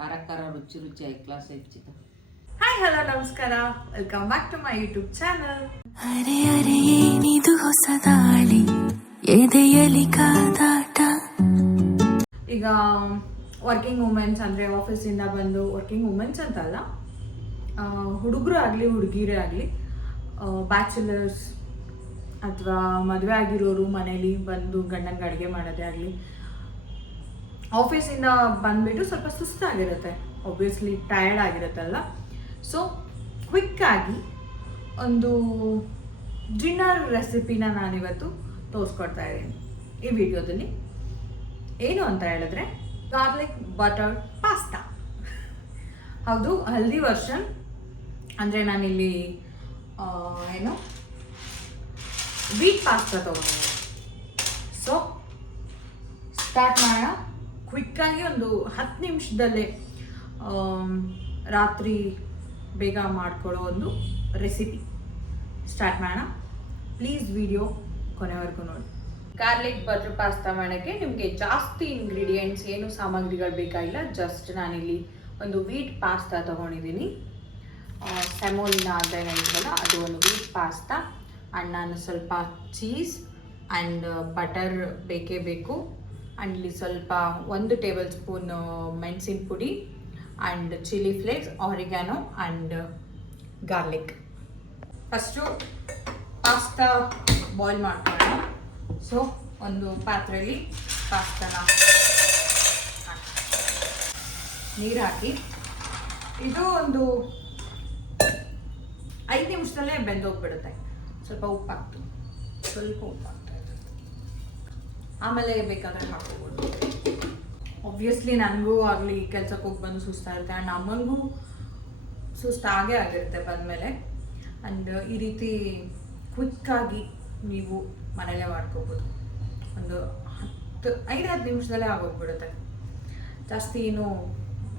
ಖಾರ ಖಾರ ರುಚಿ ರುಚಿ ಐ ಕ್ಲಾಸ್ ಹೆಚ್ಚಿತ ಹಾಯ್ ಹಲೋ ನಮಸ್ಕಾರ. Welcome back to my YouTube channel ಅರೆ ಅರೆ ಏನಿದು ಹೊಸ ದಾಳಿ? ಎದೆಯಲಿ ಕಾದಾಟ? ಈಗ ವರ್ಕಿಂಗ್ ವುಮೆನ್ಸ್ ಅಂದರೆ ಆಫೀಸಿಂದ ಬಂದು ವರ್ಕಿಂಗ್ ವುಮೆನ್ಸ್ ಅಂತಲ್ಲ ಹುಡುಗರು ಆಗಲಿ ಹುಡುಗಿರೇ ಆಗಲಿ ಬ್ಯಾಚುಲರ್ಸ್ ಅಥವಾ ಮದುವೆ ಆಗಿರೋರು ಮನೇಲಿ ಬಂದು ಗಂಡನಿಗೆ ಅಡುಗೆ ಮಾಡೋದೇ ಆಗಲಿ ಆಫೀಸಿಂದ ಬಂದುಬಿಟ್ಟು ಸ್ವಲ್ಪ ಸುಸ್ತಾಗಿರುತ್ತೆ. ಒಬ್ವಿಯಸ್ಲಿ ಟಯರ್ಡ್ ಆಗಿರುತ್ತಲ್ಲ. ಸೊ ಕ್ವಿಕ್ಕಾಗಿ ಒಂದು ಡಿನ್ನರ್ ರೆಸಿಪಿನ ನಾನಿವತ್ತು ತೋರಿಸ್ಕೊಡ್ತಾ ಇದ್ದೀನಿ. ಈ ವಿಡಿಯೋದಲ್ಲಿ. ಏನು ಅಂತ ಹೇಳಿದ್ರೆ ಗಾರ್ಲಿಕ್ ಬಟರ್ ಪಾಸ್ತಾ ಹೌದು ಹಲ್ದಿ ವರ್ಷನ್ ಅಂದರೆ ನಾನಿಲ್ಲಿ ಏನು? ವೀಟ್ ಪಾಸ್ತಾ ತೊಗೊಂಡಿದ್ದೀನಿ ಸೊ ಸ್ಟಾರ್ಟ್ ಮಾಡೋಣ. ಕ್ವಿಕ್ಕಾಗಿ ಒಂದು ಹತ್ತು ನಿಮಿಷದಲ್ಲೇ ರಾತ್ರಿ ಬೇಗ ಮಾಡ್ಕೊಳ್ಳೋ ಒಂದು ರೆಸಿಪಿ ಸ್ಟಾರ್ಟ್ ಮಾಡೋಣ. ಪ್ಲೀಸ್ ವಿಡಿಯೋ ಕೊನೆವರೆಗೂ ನೋಡಿ. ಗಾರ್ಲಿಕ್ ಬಟರ್ ಪಾಸ್ತಾ ಮಾಡೋಕ್ಕೆ ನಿಮಗೆ ಜಾಸ್ತಿ ಇಂಗ್ರೀಡಿಯೆಂಟ್ಸ್ ಏನು ಸಾಮಗ್ರಿಗಳು ಬೇಕಾಗಿಲ್ಲ ಜಸ್ಟ್ ನಾನಿಲ್ಲಿ ಒಂದು ವೀಟ್ ಪಾಸ್ತಾ ತೊಗೊಂಡಿದ್ದೀನಿ. ಸೆಮೋಲಿನ ಅಂತ ಏನು ಹೇಳ್ತೀವಲ್ಲ, ಅದು ಒಂದು ವೀಟ್ ಪಾಸ್ತಾ ಆ್ಯಂಡ್ ನಾನು ಸ್ವಲ್ಪ ಚೀಸ್ ಆ್ಯಂಡ್ ಬಟರ್ ಬೇಕೇ ಬೇಕು. ಆ್ಯಂಡ್ ಇಲ್ಲಿ ಸ್ವಲ್ಪ ಒಂದು ಟೇಬಲ್ ಸ್ಪೂನ್ ಮೆಣಸಿನ ಪುಡಿ and chilli flakes oregano and garlic first pasta boil ಮಾಡ್ಕೊಳ್ಳೋಣ. ಸೊ ಒಂದು ಪಾತ್ರೆಯಲ್ಲಿ ಪಾಸ್ತಾನ ನೀರು ಹಾಕಿ. ಇದು ಒಂದು ಐದು ನಿಮಿಷದಲ್ಲೇ ಬೆಂದೋಗ್ಬಿಡುತ್ತೆ. ಸ್ವಲ್ಪ ಉಪ್ಪಾಕ್ತು ಸ್ವಲ್ಪ ಉಪ್ಪು ಹಾಕ್ತಾ ಇದ್ದೀನಿ. ಆಮೇಲೆ ಬೇಕಾದ್ರೆ ಹಾಕೋಬೋದು. ಒಬ್ವಿಯಸ್ಲಿ ನನಗೂ ಆಗಲಿ ಕೆಲ್ಸಕ್ಕೆ ಹೋಗಿ ಬಂದು ಸುಸ್ತಾಗುತ್ತೆ ಆ್ಯಂಡ್ ಅಮ್ಮನಿಗೂ ಸುಸ್ತಾಗೇ ಆಗಿರುತ್ತೆ ಬಂದಮೇಲೆ. ಆ್ಯಂಡ್ ಈ ರೀತಿ ಕ್ವಿಕ್ಕಾಗಿ ನೀವು ಮನೆಯಲ್ಲೇ ಮಾಡ್ಕೋಬೋದು. ಒಂದು ಹತ್ತು ಐದು ಹತ್ತು ನಿಮಿಷದಲ್ಲೇ ಆಗೋಗ್ಬಿಡುತ್ತೆ. ಜಾಸ್ತಿ ಏನು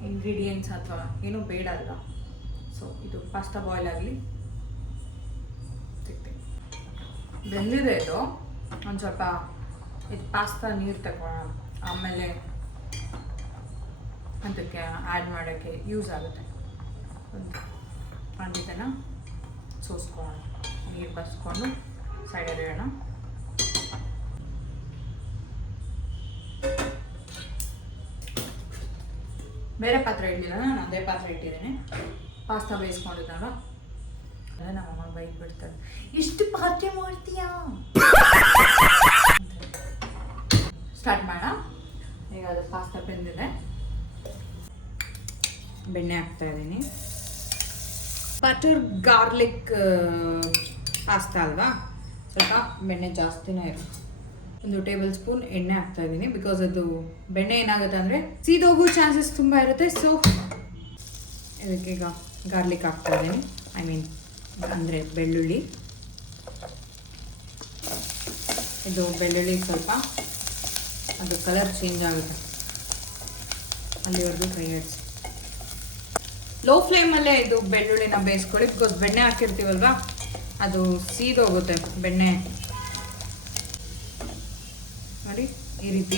ಇಂಗ್ರೀಡಿಯೆಂಟ್ಸ್ ಅಥವಾ ಏನೂ ಬೇಡ ಅಲ್ಲ. ಸೊ ಇದು ಪಾಸ್ತಾ ಬಾಯ್ಲ್ ಆಗಲಿ. ಬೆಂದಿದೆ ಇದು ಒಂದು ಸ್ವಲ್ಪ ಇದು ಪಾಸ್ತಾ ನೀರು ತಗೊಳ್ಳೋಣ ಆಮೇಲೆ ಅದಕ್ಕೆ ಆ್ಯಡ್ ಮಾಡೋಕ್ಕೆ ಯೂಸ್ ಆಗುತ್ತೆ. ಒಂದು ಇದನ್ನು ಸೋಸ್ಕೊಳ್ಳೋಣ. ನೀರು ಬಸ್ಕೊಂಡು ಸೈಡಲ್ಲಿ ಇಡೋಣ. ಬೇರೆ ಪಾತ್ರೆ ಇಟ್ಟಿಲ್ಲ ನಾನು, ಅದೇ ಪಾತ್ರೆ ಇಟ್ಟಿದ್ದೀನಿ. ಪಾಸ್ತಾ ಬೇಯಿಸ್ಕೊಂಡಿದ್ದಾಗ ಅದೇ ನಮ್ಮಮ್ಮ ಬೈಕ್ ಬಿಡ್ತಾರೆ ಇಷ್ಟು ಪಾತ್ರೆ ಮಾಡ್ತೀಯಾ? ಪಾಸ್ತಾ ಬೆಂದಿದೆ. ಬೆಣ್ಣೆ ಹಾಕ್ತಾ ಇದ್ದೀನಿ. ಬಟರ್ ಗಾರ್ಲಿಕ್ ಪಾಸ್ತಾ ಅಲ್ವಾ? ಸ್ವಲ್ಪ ಬೆಣ್ಣೆ ಜಾಸ್ತಿನೇ ಇರುತ್ತೆ ಒಂದು ಟೇಬಲ್ ಸ್ಪೂನ್ ಎಣ್ಣೆ ಹಾಕ್ತಾ ಇದ್ದೀನಿ ಬಿಕಾಸ್ ಅದು ಬೆಣ್ಣೆ ಏನಾಗುತ್ತೆ ಅಂದರೆ ಸೀದೋಗೋ ಚಾನ್ಸಸ್ ತುಂಬ ಇರುತ್ತೆ. ಸೊ ಇದಕ್ಕೆ ಗಾರ್ಲಿಕ್ ಹಾಕ್ತಾ ಇದ್ದೀನಿ. ಐ ಮೀನ್ ಅಂದರೆ ಬೆಳ್ಳುಳ್ಳಿ. ಇದು ಬೆಳ್ಳುಳ್ಳಿ ಸ್ವಲ್ಪ, ಅದು ಕಲರ್ ಚೇಂಜ್ ಆಗುತ್ತೆ. ಅಲ್ಲಿವರೆಗೂ ಕೈ ಆಡಿಸಿ ಲೋ ಫ್ಲೇಮಲ್ಲೇ ಇದು ಬೆಳ್ಳುಳ್ಳಿನ ಬೇಯಿಸ್ಕೊಳ್ಳಿ ಬಿಕಾಸ್ ಬೆಣ್ಣೆ ಹಾಕಿರ್ತೀವಲ್ವಾ, ಅದು ಸೀದೋಗುತ್ತೆ ಬೆಣ್ಣೆ. ನೋಡಿ, ಈ ರೀತಿ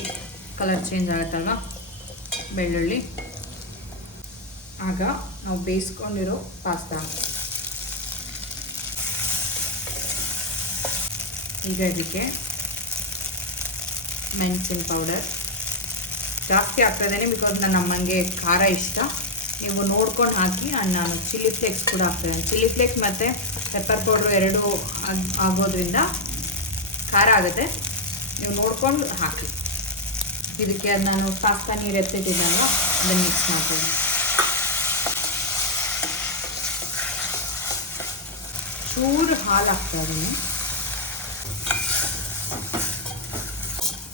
ಕಲರ್ ಚೇಂಜ್ ಆಗುತ್ತಲ್ವ, ಬೆಳ್ಳುಳ್ಳಿ. ಆಗ ನಾವು ಬೇಯಿಸ್ಕೊಂಡಿರೋ ಪಾಸ್ತಾ. ಈಗ ಇದಕ್ಕೆ ಮೆಣಸಿನ ಪೌಡರ್ ಜಾಸ್ತಿ ಆಗ್ತಾ ಇದ್ದೇನೆ ಬಿಕಾಸ್ ನನ್ನ ಅಮ್ಮಂಗೆ ಖಾರ ಇಷ್ಟ. ನೀವು ನೋಡ್ಕೊಂಡು ಹಾಕಿ ಆ್ಯಂಡ್ ನಾನು ಚಿಲ್ಲಿ ಫ್ಲೇಕ್ಸ್ ಕೂಡ ಹಾಕ್ತಿದ್ದೇನೆ ಚಿಲ್ಲಿ ಫ್ಲೇಕ್ಸ್ ಮತ್ತು ಪೆಪ್ಪರ್ ಪೌಡ್ರು ಎರಡು ಆಗ್- ಆಗೋದ್ರಿಂದ ಖಾರ ಆಗುತ್ತೆ. ನೀವು ನೋಡ್ಕೊಂಡು ಹಾಕಿ. ಇದಕ್ಕೆ ಅದು ನಾನು ಪಾಸ್ತಾ ನೀರು ಎತ್ತಿಟ್ಟಿದ್ದಾಗ ಅದನ್ನು ಮಿಕ್ಸ್ ಮಾಡ್ತೀನಿ. ಚೂರು ಹಾಲು ಹಾಕ್ತಾ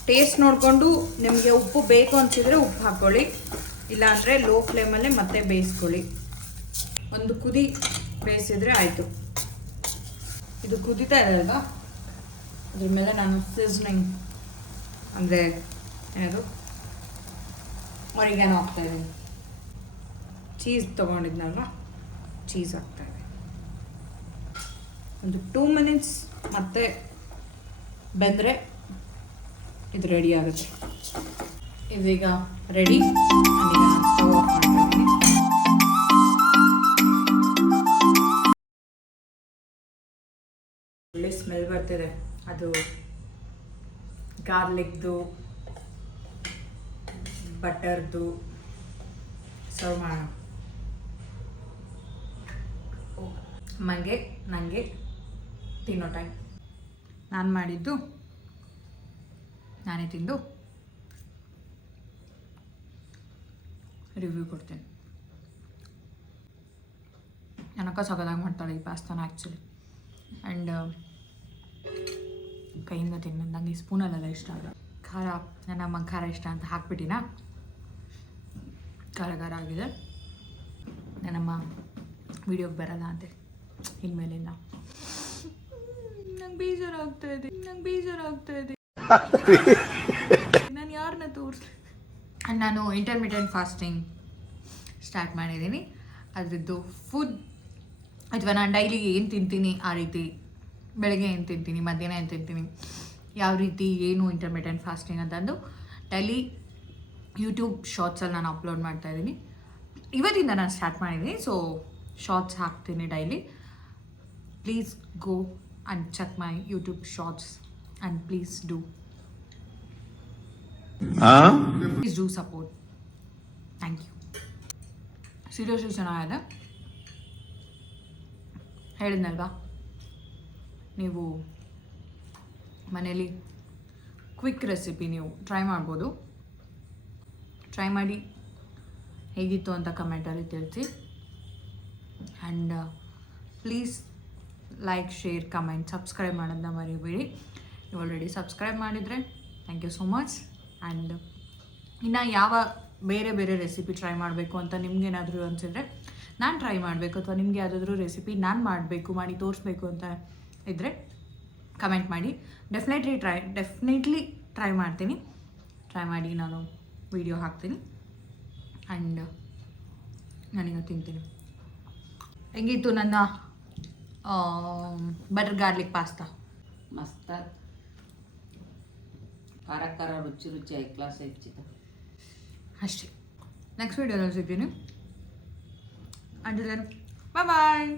ಟೇಸ್ಟ್ ನೋಡಿಕೊಂಡು ನಿಮಗೆ ಉಪ್ಪು ಬೇಕು ಅನಿಸಿದರೆ ಉಪ್ಪು ಹಾಕ್ಕೊಳ್ಳಿ ಇಲ್ಲಾಂದರೆ ಲೋ ಫ್ಲೇಮಲ್ಲೇ ಮತ್ತೆ ಬೇಯಿಸ್ಕೊಳ್ಳಿ. ಒಂದು ಕುದಿ ಬೇಯಿಸಿದರೆ ಆಯಿತು. ಇದು ಕುದಿತಾ ಇದೆ ಅಲ್ವಾ ಅದ್ರ ಮೇಲೆ ನಾನು ಸೀಸ್ನಿಂಗ್ ಅಂದರೆ ಏನದು ಹಾಕ್ತಾ ಇದ್ದೀನಿ. ಚೀಸ್ ತೊಗೊಂಡಿದ್ನಲ್ವ? ಚೀಸ್ ಹಾಕ್ತಾ ಇದೆ ಒಂದು ಟೂ ಮಿನಿಟ್ಸ್ ಮತ್ತೆ ಬೆಂದರೆ ಇದು ರೆಡಿ ಆಗುತ್ತೆ. ಇದೀಗ ರೆಡಿ ಒಳ್ಳೆ ಸ್ಮೆಲ್ ಬರ್ತಿದೆ. ಅದು ಗಾರ್ಲಿಕ್ದು ಬಟರ್ದು ಸರ್ವ್ ಮಾಡೋಣ. ನನಗೆ ನನಗೆ ತಿನ್ನೋ ಟೈಮ್ ನಾನು ಮಾಡಿದ್ದು ನಾನೇ ತಿಂದು ರಿವ್ಯೂ ಕೊಡ್ತೇನೆ. ನನ್ನ ಅಕ್ಕ ಸಗದಾಗಿ ಮಾಡ್ತಾಳೆ ಈ ಪಾಸ್ತಾನ ಆ್ಯಕ್ಚುಲಿ ಆ್ಯಂಡ್ ಕೈಯಿಂದ ತಿನ್ನ ನನಗೆ ಸ್ಪೂನಲ್ಲೆಲ್ಲ ಇಷ್ಟ ಆಗಲ್ಲ. ಖಾರ, ನನ್ನ ಅಮ್ಮಂಗೆ ಖಾರ ಇಷ್ಟ ಅಂತ ಹಾಕ್ಬಿಟ್ಟಿನ? ಖಾರ ಖಾರ ಆಗಿದೆ. ನನ್ನಮ್ಮ ವಿಡಿಯೋಗೆ ಬರಲ್ಲ ಅಂತೆ ಇನ್ಮೇಲಿಂದ. ನಂಗೆ ಬೇಜಾರಾಗ್ತಾ ಇದೆ, ನಂಗೆ ಬೇಜಾರಾಗ್ತಾ ಇದೆ. ನಾನು ಯಾರನ್ನ ತೋರಿಸ್ಲಿ ನಾನು ಇಂಟರ್ಮೀಡಿಯಂಟ್ ಫಾಸ್ಟಿಂಗ್ ಸ್ಟಾರ್ಟ್ ಮಾಡಿದ್ದೀನಿ. ಅದರದ್ದು ಫುಡ್ ಅಥವಾ ನಾನು ಡೈಲಿ ಏನು ತಿಂತೀನಿ ಆ ರೀತಿ, ಬೆಳಗ್ಗೆ ಏನು ತಿಂತೀನಿ, ಮಧ್ಯಾಹ್ನ ಏನು ತಿಂತೀನಿ, ಯಾವ ರೀತಿ ಏನು ಇಂಟರ್ಮೀಡಿಯಂಟ್ ಫಾಸ್ಟಿಂಗ್ ಅಂತಂದು ಡೈಲಿ ಯೂಟ್ಯೂಬ್ ಶಾರ್ಟ್ಸಲ್ಲಿ ನಾನು ಅಪ್ಲೋಡ್ ಮಾಡ್ತಾ ಇದ್ದೀನಿ. ಇವತ್ತಿಂದ ನಾನು ಸ್ಟಾರ್ಟ್ ಮಾಡಿದ್ದೀನಿ ಸೊ ಶಾರ್ಟ್ಸ್ ಹಾಕ್ತೀನಿ daily please go and check my YouTube shorts and please Huh? Please do support Thank you seriously ಚೆನ್ನಾಗಿದೆ ಹೇಳಿದ್ನಲ್ವಾ? ನೀವು ಮನೇಲಿ ಕ್ವಿಕ್ ರೆಸಿಪಿ ನೀವು ಟ್ರೈ ಮಾಡ್ಬೋದು. ಟ್ರೈ ಮಾಡಿ. ಹೇಗಿತ್ತು ಅಂತ ಕಮೆಂಟಲ್ಲಿ ತಿಳಿಸಿ. And please like share comment subscribe ಮಾಡೋದನ್ನ ಮರಿಬೇಡಿ. ಆಲ್ರೆಡಿ ಸಬ್ಸ್ಕ್ರೈಬ್ ಮಾಡಿದರೆ. Thank you so much and ಇನ್ನು ಯಾವ ಬೇರೆ ಬೇರೆ ರೆಸಿಪಿ ಟ್ರೈ ಮಾಡಬೇಕು ಅಂತ ನಿಮಗೇನಾದರೂ ಅನಿಸಿದ್ರೆ ನಾನು ಟ್ರೈ ಮಾಡಬೇಕು ಅಥವಾ ನಿಮಗೆ ಯಾವುದಾದ್ರೂ ರೆಸಿಪಿ ನಾನು ಮಾಡಬೇಕು, ಮಾಡಿ ತೋರಿಸ್ಬೇಕು ಅಂತ ಇದ್ದರೆ ಕಮೆಂಟ್ ಮಾಡಿ. ಡೆಫಿನೆಟ್ಲಿ ಟ್ರೈ ಡೆಫಿನೆಟ್ಲಿ ಟ್ರೈ ಮಾಡ್ತೀನಿ. ಟ್ರೈ ಮಾಡಿ ನಾನು ವಿಡಿಯೋ ಹಾಕ್ತೀನಿ. ಆ್ಯಂಡ್ ನಾನೀಗ ತಿಂತೀನಿ. ಹೆಂಗಿತ್ತು ನನ್ನ ಬಟರ್ ಗಾರ್ಲಿಕ್ ಪಾಸ್ತಾ ಮಸ್ತ್ ಖಾರ ಖಾರ ರುಚಿ ರುಚಿಯಾಗಿ ಕ್ಲಾಸ್ ಹೆಚ್ಚಿತ್ತು ಅಷ್ಟೇ. ನೆಕ್ಸ್ಟ್ ವೀಡಿಯೋದಲ್ಲಿ ಸಿಗ್ತೀನಿ. ಅಂಡ್ ಬಾಯ್